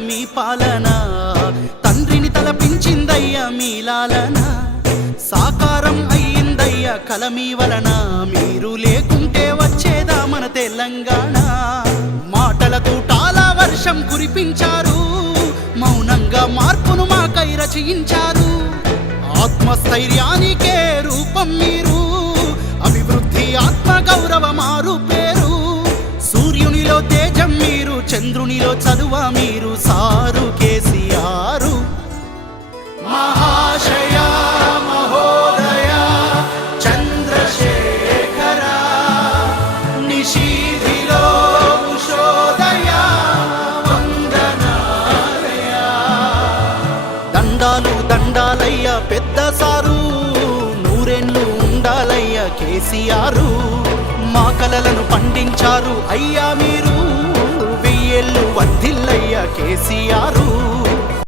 మీ పాలన, తండ్రిని తలపించిందయ్యా మీ లాలన, సాకారం అయ్యిందయ్యా కల మీ వలన, మీరు లేకుంటే వచ్చేదా మన తెలంగాణ. మాటల తూటాల వర్షం కురిపించారు, మౌనంగా మార్పును మాకై రచయించారు. ఆత్మస్థైర్యానికే రూపం మీరు, అభివృద్ధి ఆత్మ గౌరవ మారు పేరు. సూర్యునిలో తేజం మీరు, చంద్రునిలో చదువ మీరు, సారు కేసీఆర్. మహాశయ మహోదయ చంద్రశేఖర, నిశీధిలో ఉషోదయ వందనాలయ. దండాలు దండాలయ్య పెద్ద సారు, నూరేళ్ళు ఉండాలయ్య కేసీఆర్. మా కలలను పండించారు అయ్యా మీరు, వెయ్యేళ్ళు వర్ధిల్లయ్య కేసీఆర్.